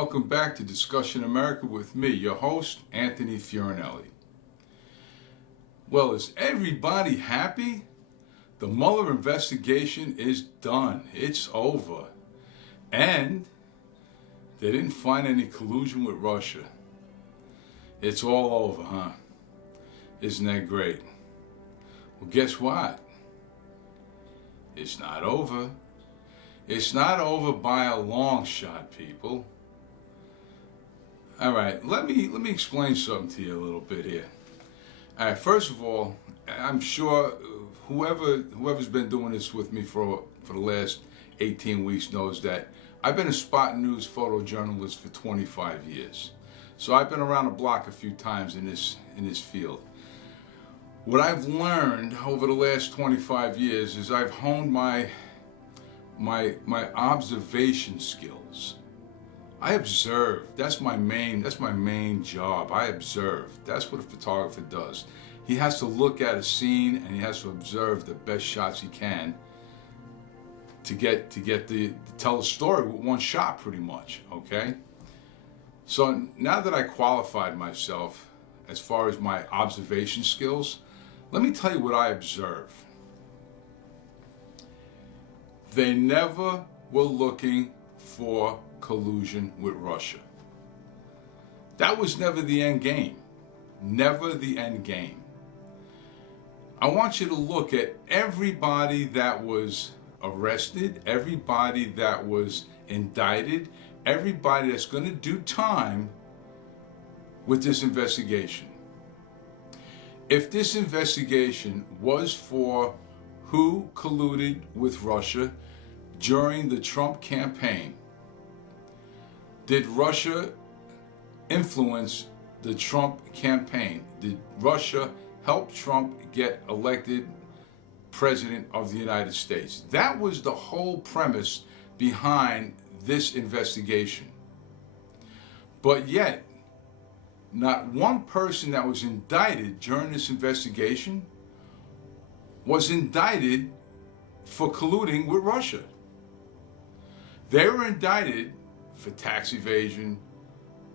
Welcome back to Discussion America with me, your host, Anthony Fiorinelli. Well, is everybody happy? The Mueller investigation is done. It's over. And they didn't find any collusion with Russia. It's all over, huh? Isn't that great? Well, guess what? It's not over. It's not over by a long shot, people. All right, let me explain something to you a little bit here. All right, first of all, I'm sure whoever's been doing this with me for the last 18 weeks knows that I've been a spot news photojournalist for 25 years. So I've been around the block a few times in this field. What I've learned over the last 25 years is I've honed my observation skills. I observe. That's my main job. I observe. That's what a photographer does. He has to look at a scene and he has to observe the best shots he can to tell a story with one shot, pretty much. Okay. So now that I qualified myself as far as my observation skills, let me tell you what I observe. They never were looking for collusion with Russia. That was never the end game. Never the end game. I want you to look at everybody that was arrested, everybody that was indicted, everybody that's going to do time with this investigation. If this investigation was for who colluded with Russia during the Trump campaign, did Russia influence the Trump campaign? Did Russia help Trump get elected president of the United States? That was the whole premise behind this investigation. But yet, not one person that was indicted during this investigation was indicted for colluding with Russia. They were indicted for tax evasion,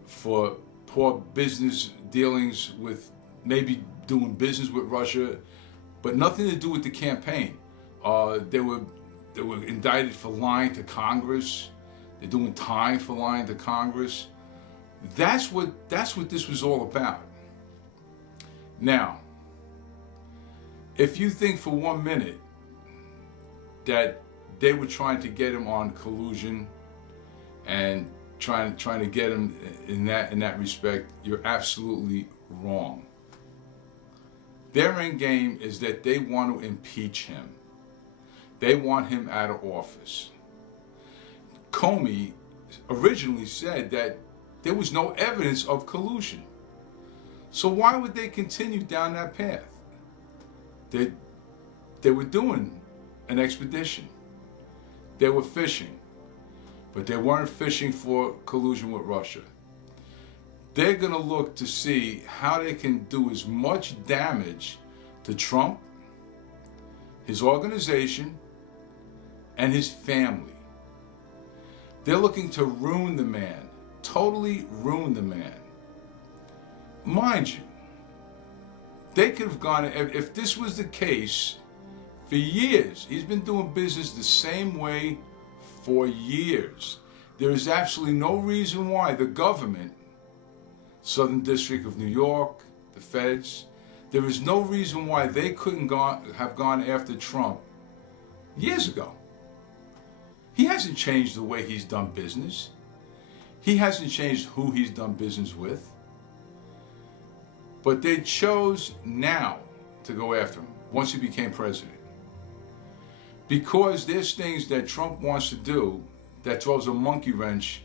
for poor business dealings with maybe doing business with Russia, but nothing to do with the campaign. They were indicted for lying to Congress. They're doing time for lying to Congress. That's what this was all about. Now, if you think for 1 minute that they were trying to get him on collusion and trying to get him in that respect, you're absolutely wrong. Their end game is that they want to impeach him. They want him out of office. Comey originally said that there was no evidence of collusion. So why would they continue down that path? They were doing an expedition. They were fishing. But they weren't fishing for collusion with Russia. They're going to look to see how they can do as much damage to Trump, his organization, and his family. They're looking to ruin the man, totally ruin the man. Mind you, they could have gone, if this was the case, for years. He's been doing business the same way for years. There is absolutely no reason why the government, Southern District of New York, the feds, there is no reason why they couldn't have gone after Trump years ago. He hasn't changed the way he's done business. He hasn't changed who he's done business with. But they chose now to go after him once he became president. Because there's things that Trump wants to do that throws a monkey wrench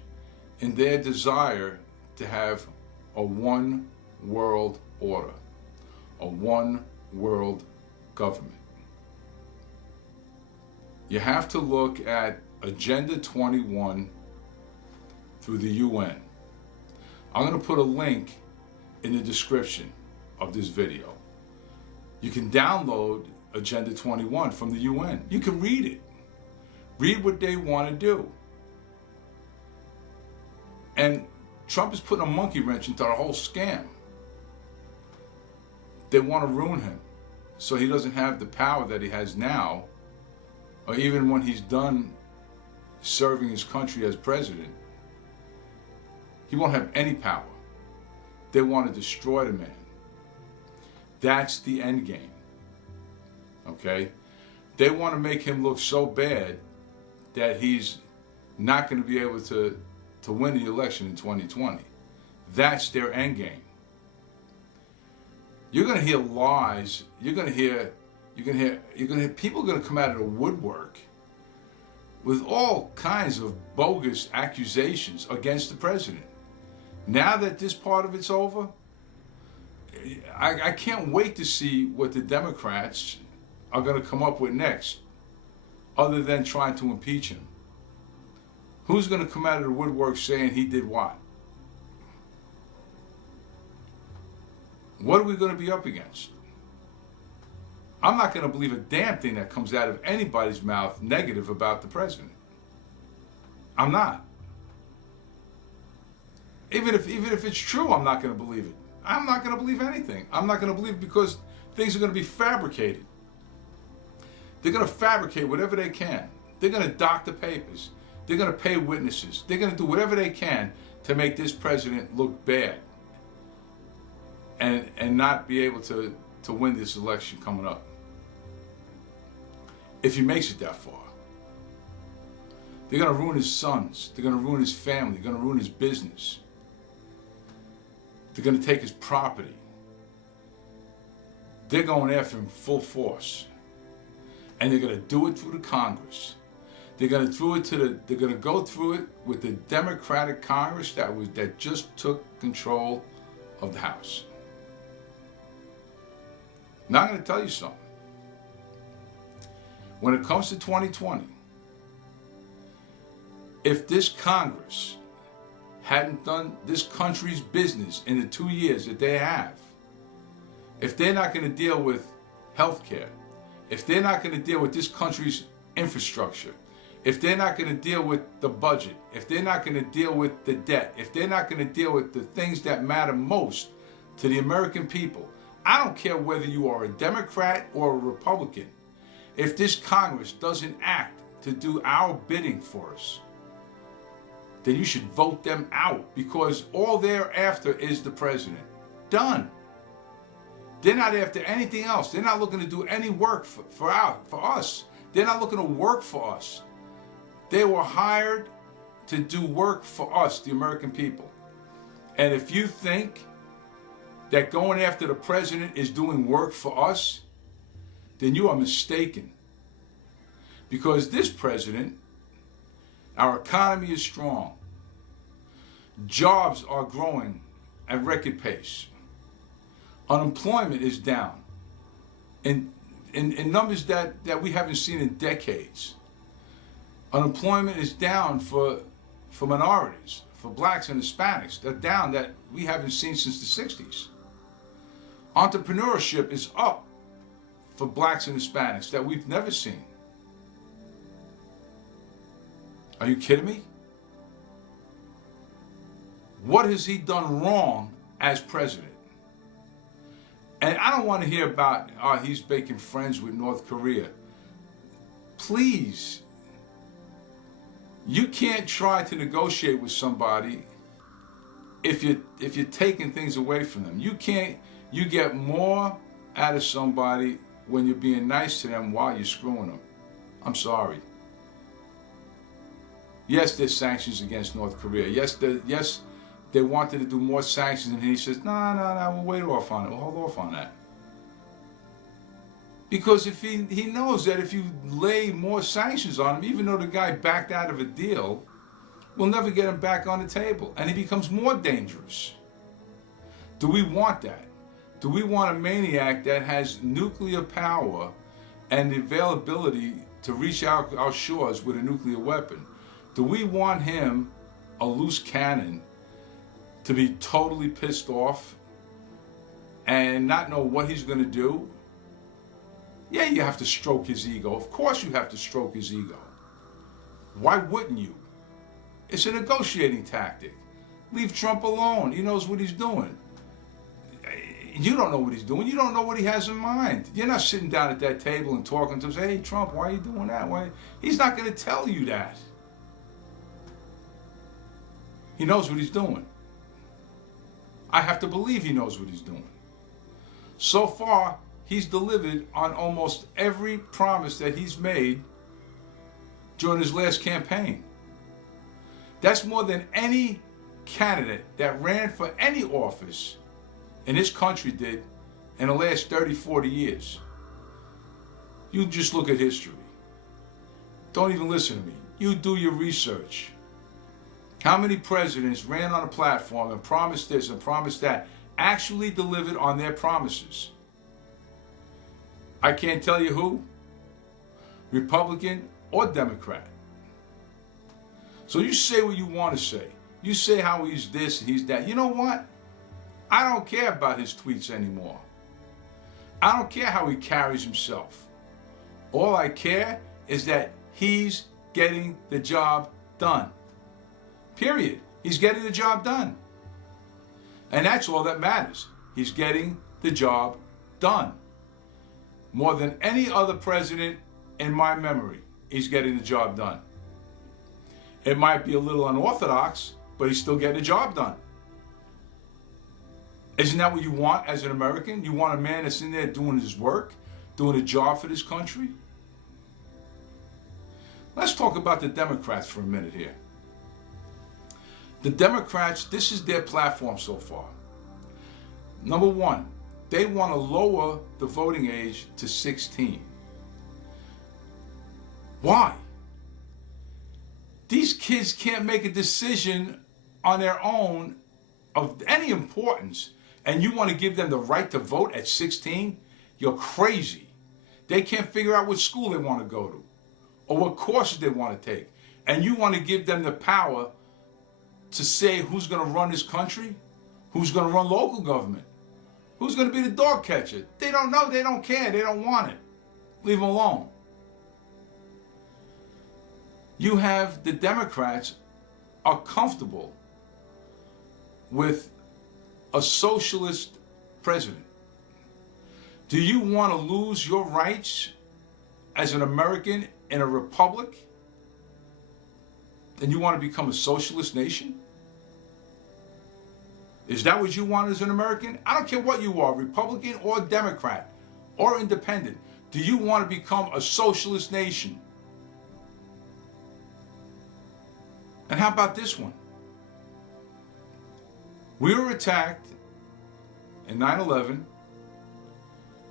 in their desire to have a one world order, a one world government. You have to look at Agenda 21 through the UN. I'm going to put a link in the description of this video. You can download Agenda 21 from the UN. You can read it. Read what they want to do. And Trump is putting a monkey wrench into the whole scam. They want to ruin him so he doesn't have the power that he has now, or even when he's done serving his country as president, he won't have any power. They want to destroy the man. That's the end game. Okay? They want to make him look so bad that he's not going to be able to win the election in 2020. That's their end game. You're going to hear lies. You're going to hear people are going to come out of the woodwork with all kinds of bogus accusations against the president. Now that this part of it's over, I can't wait to see what the Democrats are going to come up with next, other than trying to impeach him. Who's going to come out of the woodwork saying he did what? What are we going to be up against? I'm not going to believe a damn thing that comes out of anybody's mouth negative about the president. I'm not. Even if it's true, I'm not going to believe it. I'm not going to believe anything. I'm not going to believe it because things are going to be fabricated. They're going to fabricate whatever they can. They're going to dock the papers. They're going to pay witnesses. They're going to do whatever they can to make this president look bad and not be able to win this election coming up. If he makes it that far. They're going to ruin his sons. They're going to ruin his family. They're going to ruin his business. They're going to take his property. They're going after him full force. And they're going to do it through the Congress. They're going to go through it with the Democratic Congress that just took control of the House. Now I'm going to tell you something. When it comes to 2020, if this Congress hadn't done this country's business in the 2 years that they have, if they're not going to deal with health care, if they're not going to deal with this country's infrastructure, if they're not going to deal with the budget, if they're not going to deal with the debt, if they're not going to deal with the things that matter most to the American people, I don't care whether you are a Democrat or a Republican, if this Congress doesn't act to do our bidding for us, then you should vote them out, because all they're after is the president. Done. They're not after anything else. They're not looking to do any work for us. They're not looking to work for us. They were hired to do work for us, the American people. And if you think that going after the president is doing work for us, then you are mistaken. Because this president, our economy is strong. Jobs are growing at record pace. Unemployment is down in numbers that we haven't seen in decades. Unemployment is down for minorities, for blacks and Hispanics. They're down that we haven't seen since the 60s. Entrepreneurship is up for blacks and Hispanics that we've never seen. Are you kidding me? What has he done wrong as president? And I don't want to hear about, he's making friends with North Korea. Please. You can't try to negotiate with somebody if you're taking things away from them. You get more out of somebody when you're being nice to them while you're screwing them. I'm sorry. Yes, there's sanctions against North Korea. Yes, they wanted to do more sanctions, and he says, no, we'll wait off on it. We'll hold off on that. Because if he knows that if you lay more sanctions on him, even though the guy backed out of a deal, we'll never get him back on the table, and he becomes more dangerous. Do we want that? Do we want a maniac that has nuclear power and the availability to reach our shores with a nuclear weapon? Do we want him, a loose cannon, to be totally pissed off and not know what he's going to do? Yeah, you have to stroke his ego. Of course you have to stroke his ego. Why wouldn't you? It's a negotiating tactic. Leave Trump alone. He knows what he's doing. You don't know what he's doing. You don't know what he has in mind. You're not sitting down at that table and talking to him, hey, Trump, why are you doing that? Why? He's not going to tell you that. He knows what he's doing. I have to believe he knows what he's doing. So far, he's delivered on almost every promise that he's made during his last campaign. That's more than any candidate that ran for any office in this country did in the last 30, 40 years. You just look at history. Don't even listen to me. You do your research. How many presidents ran on a platform and promised this and promised that, actually delivered on their promises? I can't tell you who, Republican or Democrat. So you say what you want to say. You say how he's this and he's that. You know what? I don't care about his tweets anymore. I don't care how he carries himself. All I care is that he's getting the job done. Period. He's getting the job done. And that's all that matters. He's getting the job done. More than any other president in my memory, he's getting the job done. It might be a little unorthodox, but he's still getting the job done. Isn't that what you want as an American? You want a man that's in there doing his work, doing a job for this country? Let's talk about the Democrats for a minute here. The Democrats, this is their platform so far. Number one, they want to lower the voting age to 16. Why? These kids can't make a decision on their own of any importance, and you want to give them the right to vote at 16? You're crazy. They can't figure out what school they want to go to or what courses they want to take. And you want to give them the power to say who's going to run this country, who's going to run local government, who's going to be the dog catcher. They don't know, they don't care, they don't want it. Leave them alone. You have the Democrats are comfortable with a socialist president. Do you want to lose your rights as an American in a republic? Then you want to become a socialist nation? Is that what you want as an American? I don't care what you are, Republican or Democrat or independent. Do you want to become a socialist nation? And how about this one? We were attacked in 9/11.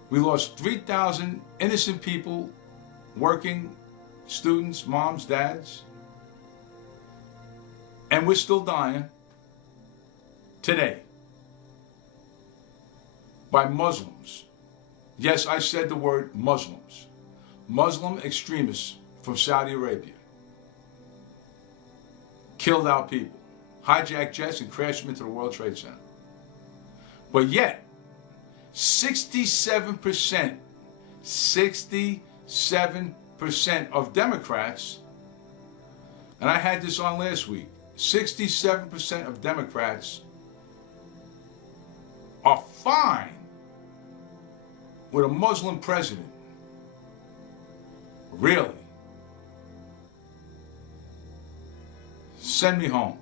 We lost 3,000 innocent people, working, students, moms, dads. And we're still dying today by Muslims. Yes, I said the word Muslims. Muslim extremists from Saudi Arabia. Killed our people, hijacked jets and crashed them into the World Trade Center. But yet, 67% of Democrats, and I had this on last week, 67% of Democrats are fine with a Muslim president. Really? Send me home.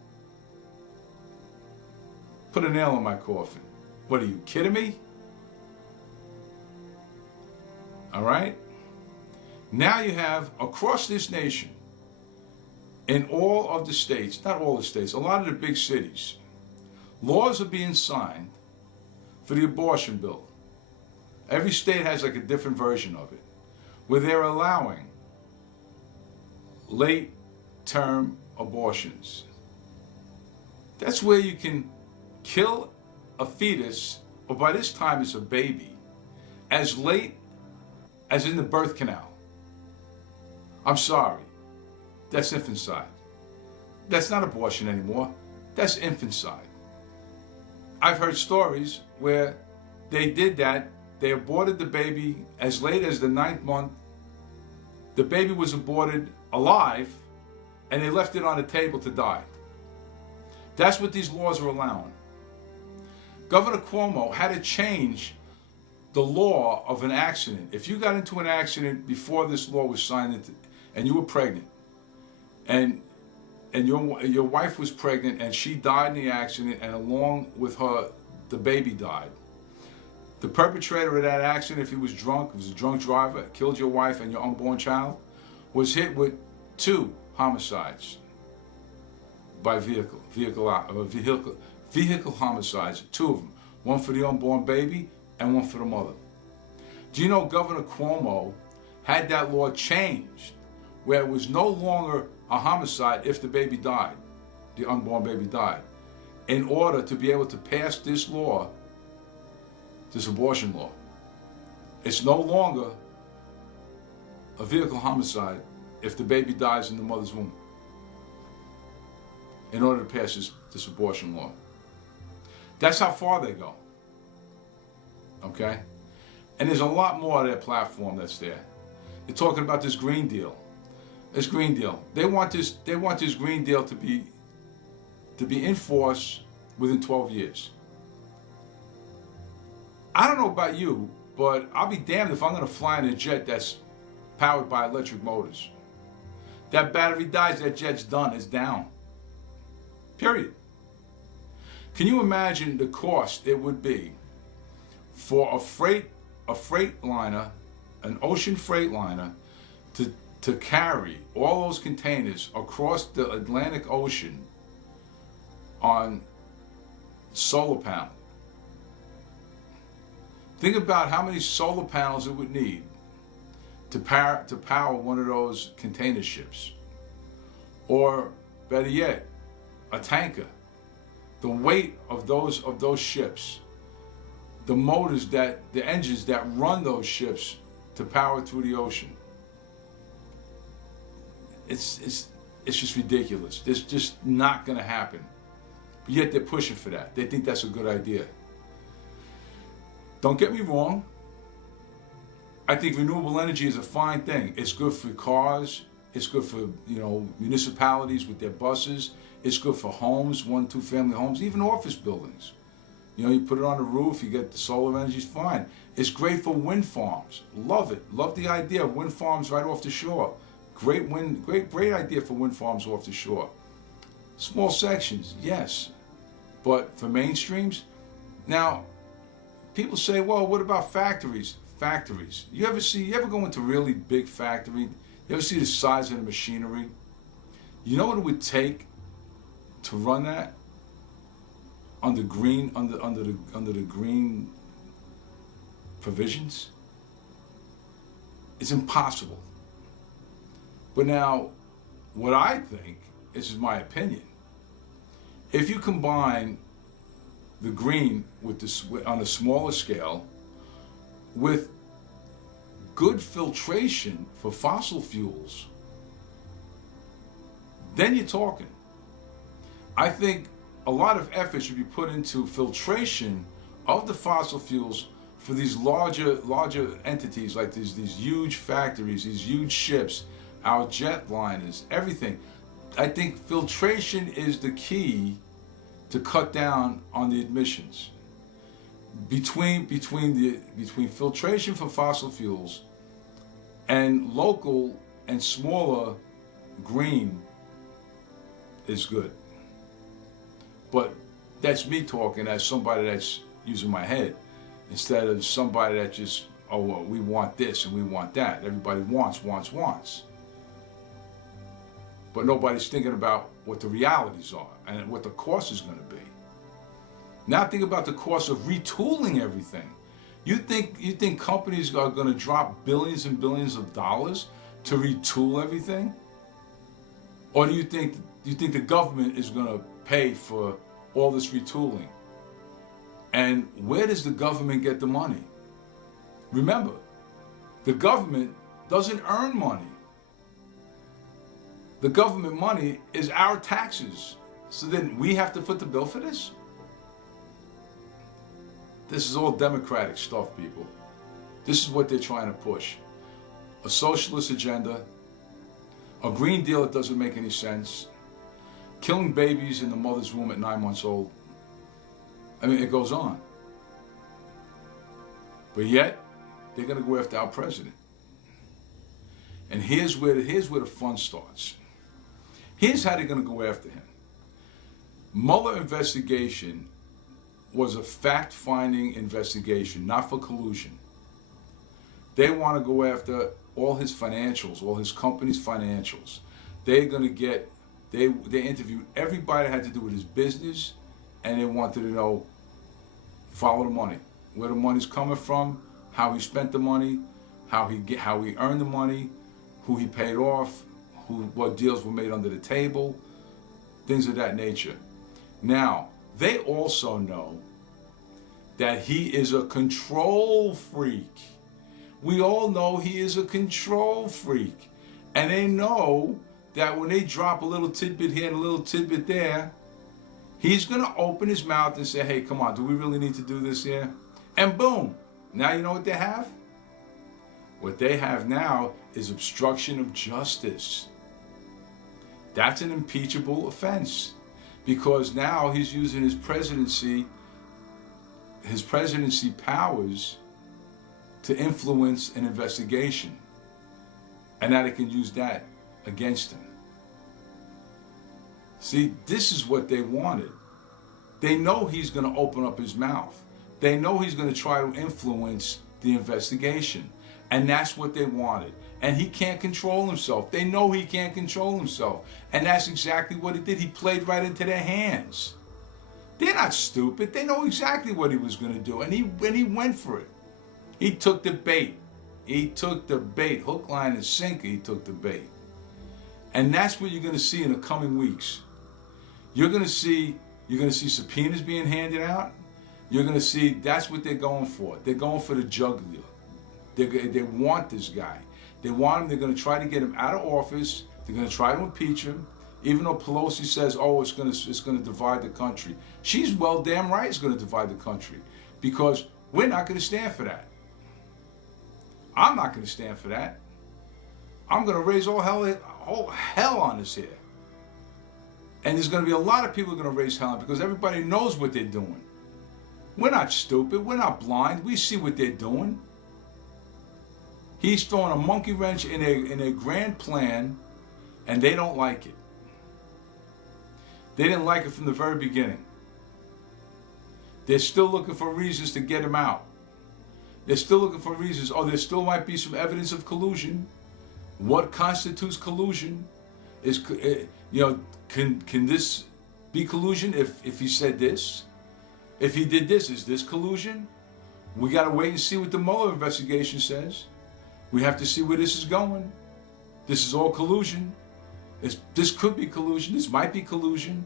Put a nail in my coffin. What, are you kidding me? All right? Now you have, across this nation, in all of the states, not all the states, a lot of the big cities, laws are being signed for the abortion bill. Every state has like a different version of it, where they're allowing late-term abortions. That's where you can kill a fetus, or by this time it's a baby, as late as in the birth canal. I'm sorry. That's infanticide. That's not abortion anymore. That's infanticide. I've heard stories where they did that. They aborted the baby as late as the 9th month. The baby was aborted alive, and they left it on the table to die. That's what these laws are allowing. Governor Cuomo had to change the law of an accident. If you got into an accident before this law was signed and you were pregnant, and your wife was pregnant and she died in the accident, and along with her the baby died, the perpetrator of that accident, if he was drunk, was a drunk driver, killed your wife and your unborn child, was hit with 2 homicides by vehicle homicides, 2 of them, one for the unborn baby and one for the mother. Do you know Governor Cuomo had that law changed where it was no longer a homicide if the baby died, the unborn baby died, in order to be able to pass this law, this abortion law. It's no longer a vehicle homicide if the baby dies in the mother's womb, in order to pass this abortion law. That's how far they go. Okay? And there's a lot more of their platform that's there. They're talking about this Green Deal. This Green Deal. They want this Green Deal to be in force within 12 years. I don't know about you, but I'll be damned if I'm going to fly in a jet that's powered by electric motors. That battery dies, that jet's done, it's down. Period. Can you imagine the cost it would be for a freight liner, an ocean freight liner, to carry all those containers across the Atlantic Ocean on solar panel? Think about how many solar panels it would need to power one of those container ships, or better yet, a tanker. The weight of those ships, the motors the engines that run those ships to power through the ocean. It's just ridiculous. It's just not going to happen. But yet they're pushing for that. They think that's a good idea. Don't get me wrong. I think renewable energy is a fine thing. It's good for cars. It's good for, municipalities with their buses. It's good for homes, 1, 2 family homes, even office buildings. You put it on the roof, you get the solar energy, it's fine. It's great for wind farms. Love it. Love the idea of wind farms right off the shore. Great idea for wind farms off the shore. Small sections, yes. But for mainstreams? Now, people say, well, what about factories? Factories. You ever go into a really big factory? You ever see the size of the machinery? You know what it would take to run that under the green provisions? It's impossible. But now, what I think, this is my opinion, if you combine the green with on a smaller scale with good filtration for fossil fuels, then you're talking. I think a lot of effort should be put into filtration of the fossil fuels for these larger entities, like these huge factories, these huge ships, our jet liners, everything. I think filtration is the key to cut down on the emissions. Between filtration for fossil fuels and local and smaller green is good. But that's me talking as somebody that's using my head, instead of somebody that just, oh, well, we want this and we want that. Everybody wants. But nobody's thinking about what the realities are and what the cost is going to be. Now think about the cost of retooling everything. You think companies are going to drop billions and billions of dollars to retool everything? Or do you think the government is going to pay for all this retooling? And where does the government get the money? Remember, the government doesn't earn money. The government money is our taxes. So then we have to foot the bill for this? This is all Democratic stuff, people. This is what they're trying to push. A socialist agenda, a Green Deal that doesn't make any sense, killing babies in the mother's womb at 9 months old. I mean, it goes on. But yet, they're going to go after our president. And here's where the fun starts. Here's how they're going to go after him. Mueller investigation was a fact-finding investigation, not for collusion. They want to go after all his financials, all his company's financials. They're going to get, they interviewed everybody that had to do with his business, and they wanted to know, follow the money, where the money's coming from, how he spent the money, how he earned the money, who he paid off, what deals were made under the table, things of that nature. Now, they also know that he is a control freak. We all know he is a control freak. And they know that when they drop a little tidbit here and a little tidbit there, he's going to open his mouth and say, hey, come on, do we really need to do this here? And boom, now you know what they have? What they have now is obstruction of justice. That's an impeachable offense, because now he's using his presidency powers to influence an investigation, and now they can use that against him. See, this is what they wanted. They know he's going to open up his mouth. They know he's going to try to influence the investigation, and that's what they wanted. And he can't control himself. They know he can't control himself, and that's exactly what he did. He played right into their hands. They're not stupid. They know exactly what he was going to do, and he went for it. He took the bait. He took the bait. Hook, line, and sinker, he took the bait. And that's what you're going to see in the coming weeks. You're going to see subpoenas being handed out. You're going to see that's what they're going for. They're going for the jugular. They want this guy. They want him. They're going to try to get him out of office. They're going to try to impeach him. Even though Pelosi says, oh, it's going to divide the country. She's well damn right it's going to divide the country, because we're not going to stand for that. I'm not going to stand for that. I'm going to raise all hell on this here. And there's going to be a lot of people who are going to raise hell on it, because everybody knows what they're doing. We're not stupid. We're not blind. We see what they're doing. He's throwing a monkey wrench in a grand plan, and they don't like it. They didn't like it from the very beginning. They're still looking for reasons to get him out. They're still looking for reasons. Oh, there still might be some evidence of collusion. What constitutes collusion? Can this be collusion if he said this? If he did this, is this collusion? We got to wait and see what the Mueller investigation says. We have to see where this is going. This is all collusion. This could be collusion. This might be collusion.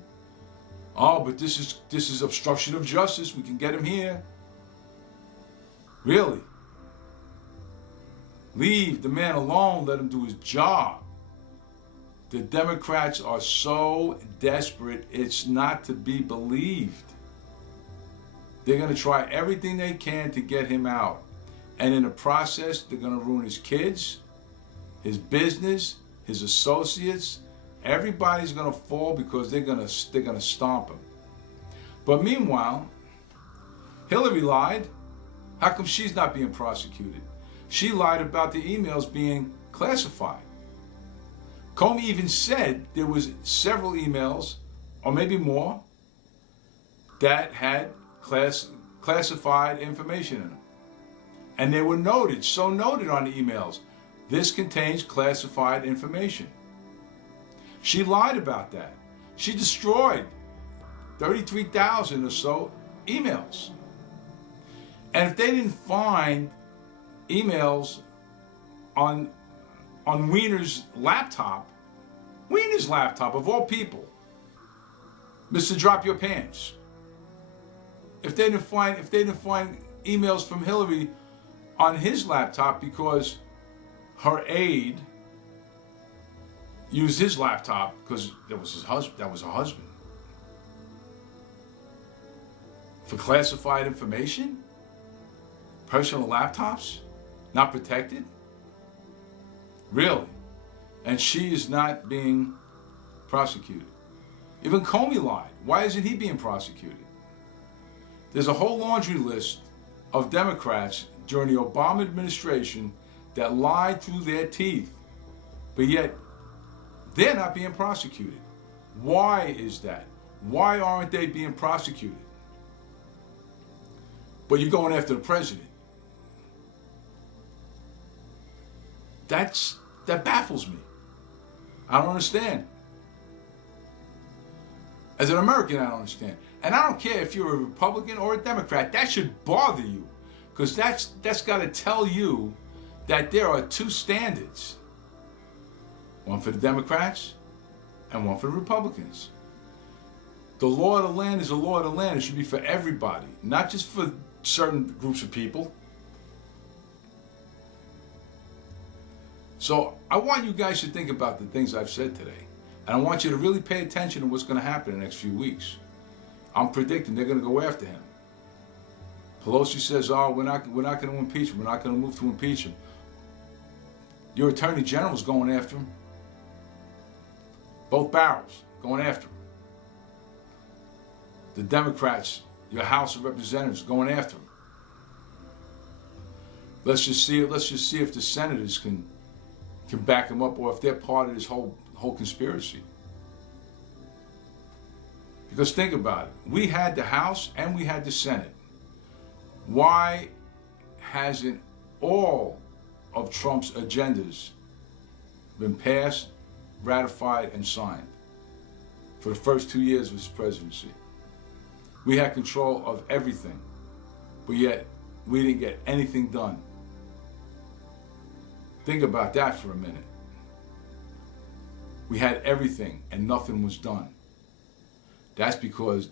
Oh, but this is obstruction of justice. We can get him here. Really? Leave the man alone. Let him do his job. The Democrats are so desperate, it's not to be believed. They're going to try everything they can to get him out. And in the process, they're going to ruin his kids, his business, his associates. Everybody's going to fall because they're going to stomp him. But meanwhile, Hillary lied. How come she's not being prosecuted? She lied about the emails being classified. Comey even said there was several emails, or maybe more, that had classified information in them. And they were noted, so noted on the emails. This contains classified information. She lied about that. She destroyed 33,000 or so emails. And if they didn't find emails on Weiner's laptop of all people, Mr. Drop Your Pants, if they didn't find emails from Hillary on his laptop because her aide used his laptop because that was her husband, for classified information, personal laptops, not protected? Really? And she is not being prosecuted. Even Comey lied. Why isn't he being prosecuted? There's a whole laundry list of Democrats during the Obama administration that lied through their teeth, but yet they're not being prosecuted. Why is that? Why aren't they being prosecuted? But you're going after the president. That baffles me. I don't understand. As an American, I don't understand. And I don't care if you're a Republican or a Democrat. That should bother you, because that's got to tell you that there are two standards. One for the Democrats and one for the Republicans. The law of the land is the law of the land. It should be for everybody, not just for certain groups of people. So I want you guys to think about the things I've said today. And I want you to really pay attention to what's going to happen in the next few weeks. I'm predicting they're going to go after him. Pelosi says, oh, we're not going to impeach him. We're not going to move to impeach him. Your attorney general's going after him. Both barrels going after him. The Democrats, your House of Representatives, going after him. Let's just see if the senators can back him up, or if they're part of this whole conspiracy. Because think about it. We had the House and we had the Senate. Why hasn't all of Trump's agendas been passed, ratified, and signed for the first 2 years of his presidency? We had control of everything, but yet we didn't get anything done. Think about that for a minute. We had everything and nothing was done. That's because